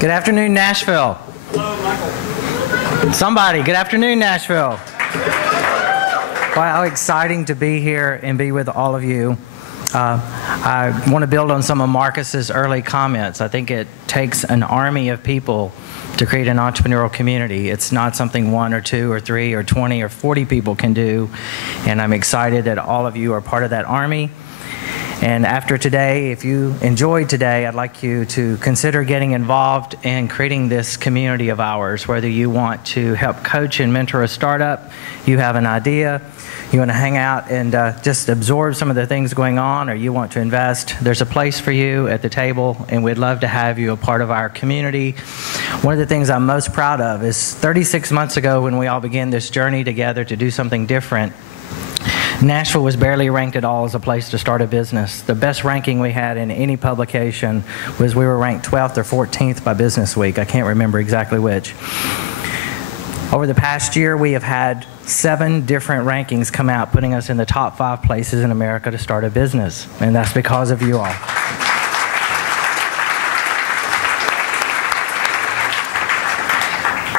Good afternoon, Nashville. Hello, Michael. Somebody, good afternoon, Nashville. Wow, how exciting to be here and be with all of you. I want to build on some of Marcus's early comments. I think it takes an army of people to create an entrepreneurial community. It's not something 1 or 2 or 3 or 20 or 40 people can do, and I'm excited that all of you are part of that army. And after today, if you enjoyed today, I'd like you to consider getting involved in creating this community of ours, whether you want to help coach and mentor a startup, you have an idea, you want to hang out and just absorb some of the things going on, or you want to invest, there's a place for you at the table, and we'd love to have you a part of our community. One of the things I'm most proud of is 36 months ago when we all began this journey together to do something different, Nashville was barely ranked at all as a place to start a business. The best ranking we had in any publication was we were ranked 12th or 14th by Business Week. I can't remember exactly which. Over the past year, we have had 7 different rankings come out, putting us in the top 5 places in America to start a business, and that's because of you all.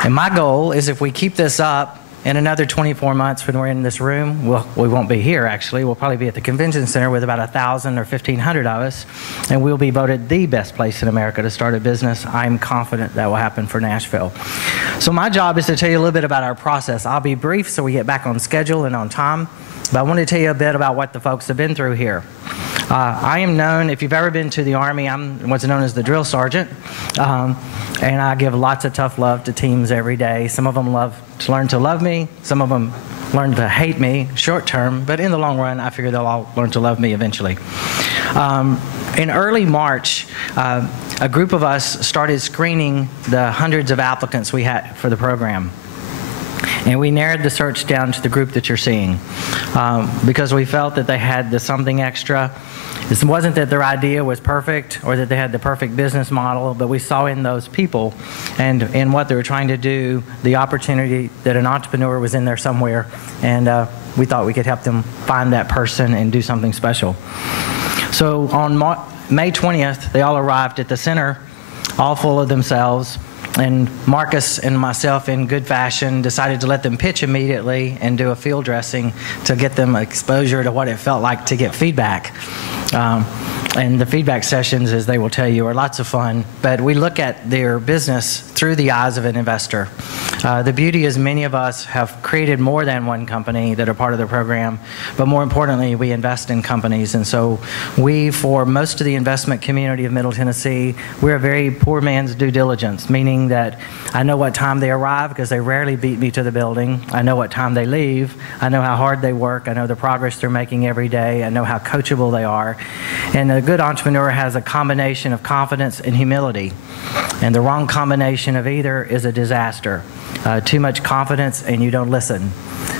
And my goal is if we keep this up, in another 24 months when we're in this room, we won't be here actually, we'll probably be at the convention center with about 1,000 or 1,500 of us, and we'll be voted the best place in America to start a business. I'm confident that will happen for Nashville. So my job is to tell you a little bit about our process. I'll be brief so we get back on schedule and on time, but I want to tell you a bit about what the folks have been through here. I am known, if you've ever been to the Army, I'm what's known as the drill sergeant, and I give lots of tough love to teams every day. Some of them learn to love me, some of them learn to hate me short term, but in the long run, I figure they'll all learn to love me eventually. In early March, a group of us started screening the hundreds of applicants we had for the program. And we narrowed the search down to the group that you're seeing because we felt that they had the something extra. It wasn't that their idea was perfect or that they had the perfect business model, but we saw in those people and in what they were trying to do, the opportunity that an entrepreneur was in there somewhere, and we thought we could help them find that person and do something special. So on May 20th, they all arrived at the center, all full of themselves. And Marcus and myself, in good fashion, decided to let them pitch immediately and do a field dressing to get them exposure to what it felt like to get feedback. And the feedback sessions, as they will tell you, are lots of fun, but we look at their business through the eyes of an investor. The beauty is many of us have created more than one company that are part of the program, but more importantly, we invest in companies. And so we, for most of the investment community of Middle Tennessee, we're a very poor man's due diligence, meaning that I know what time they arrive because they rarely beat me to the building. I know what time they leave. I know how hard they work. I know the progress they're making every day. I know how coachable they are. And a good entrepreneur has a combination of confidence and humility. And the wrong combination of either is a disaster. Too much confidence and you don't listen.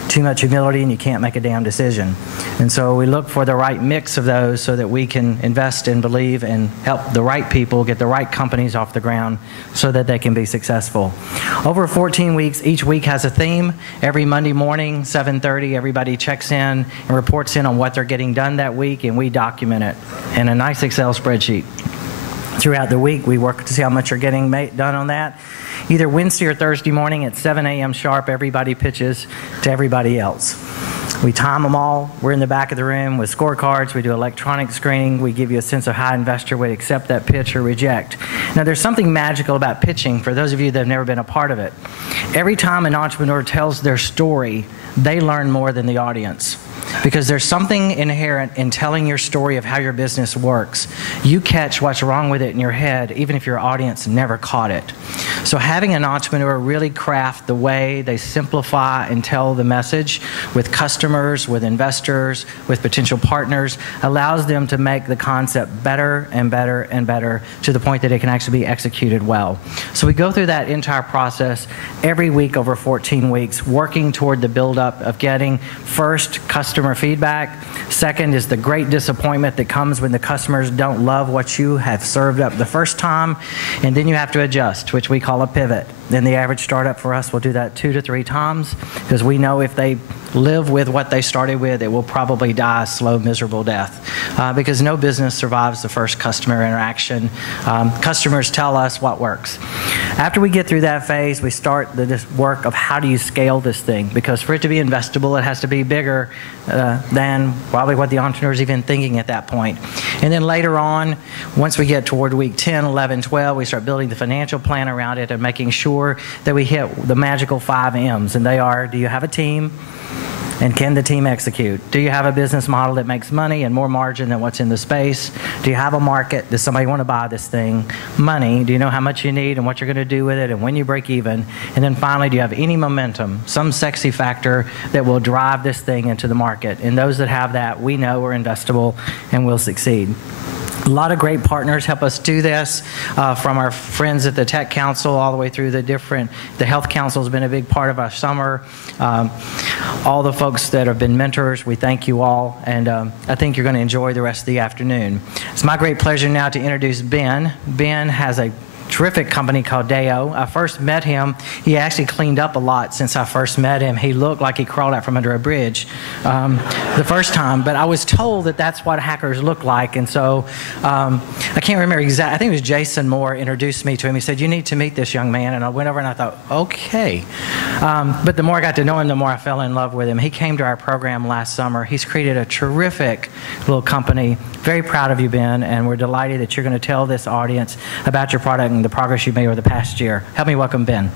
Too much humility and you can't make a damn decision. And so we look for the right mix of those so that we can invest and believe and help the right people get the right companies off the ground so that they can be successful. Over 14 weeks, each week has a theme. Every Monday morning, 7:30, everybody checks in and reports in on what they're getting done that week, and we document it in a nice Excel spreadsheet. Throughout the week, we work to see how much you're getting done on that. Either Wednesday or Thursday morning at 7 a.m. sharp, everybody pitches to everybody else. We time them all. We're in the back of the room with scorecards. We do electronic screening. We give you a sense of how an investor would accept that pitch or reject. Now, there's something magical about pitching for those of you that have never been a part of it. Every time an entrepreneur tells their story, they learn more than the audience. Because there's something inherent in telling your story of how your business works. You catch what's wrong with it in your head, even if your audience never caught it. So having an entrepreneur really craft the way they simplify and tell the message with customers, with investors, with potential partners, allows them to make the concept better and better and better to the point that it can actually be executed well. So we go through that entire process every week over 14 weeks, working toward the buildup of getting first customer customer feedback. Second is the great disappointment that comes when the customers don't love what you have served up the first time, and then you have to adjust, which we call a pivot. Then the average startup for us will do that 2 to 3 times, because we know if they live with what they started with, it will probably die a slow, miserable death, because no business survives the first customer interaction. Customers tell us what works. After we get through that phase, we start this work of how do you scale this thing, because for it to be investable, it has to be bigger than probably what the entrepreneur is even thinking at that point. And then later on, once we get toward week 10, 11, 12, we start building the financial plan around it and making sure that we hit the magical 5 M's, and they are, do you have a team? And can the team execute? Do you have a business model that makes money and more margin than what's in the space? Do you have a market? Does somebody want to buy this thing? Money, do you know how much you need and what you're going to do with it and when you break even? And then finally, do you have any momentum, some sexy factor that will drive this thing into the market? And those that have that, we know are investable and will succeed. A lot of great partners help us do this, from our friends at the Tech Council all the way through the Health Council has been a big part of our summer. All the folks that have been mentors, we thank you all, and I think you're going to enjoy the rest of the afternoon. It's my great pleasure now to introduce Ben. Ben has a terrific company called Deo. I first met him. He actually cleaned up a lot since I first met him. He looked like he crawled out from under a bridge the first time, but I was told that that's what hackers look like, and so I can't remember exactly. I think it was Jason Moore introduced me to him. He said, you need to meet this young man, and I went over and I thought, okay. But the more I got to know him, the more I fell in love with him. He came to our program last summer. He's created a terrific little company. Very proud of you, Ben, and we're delighted that you're going to tell this audience about your product and the progress you've made over the past year. Help me welcome Ben.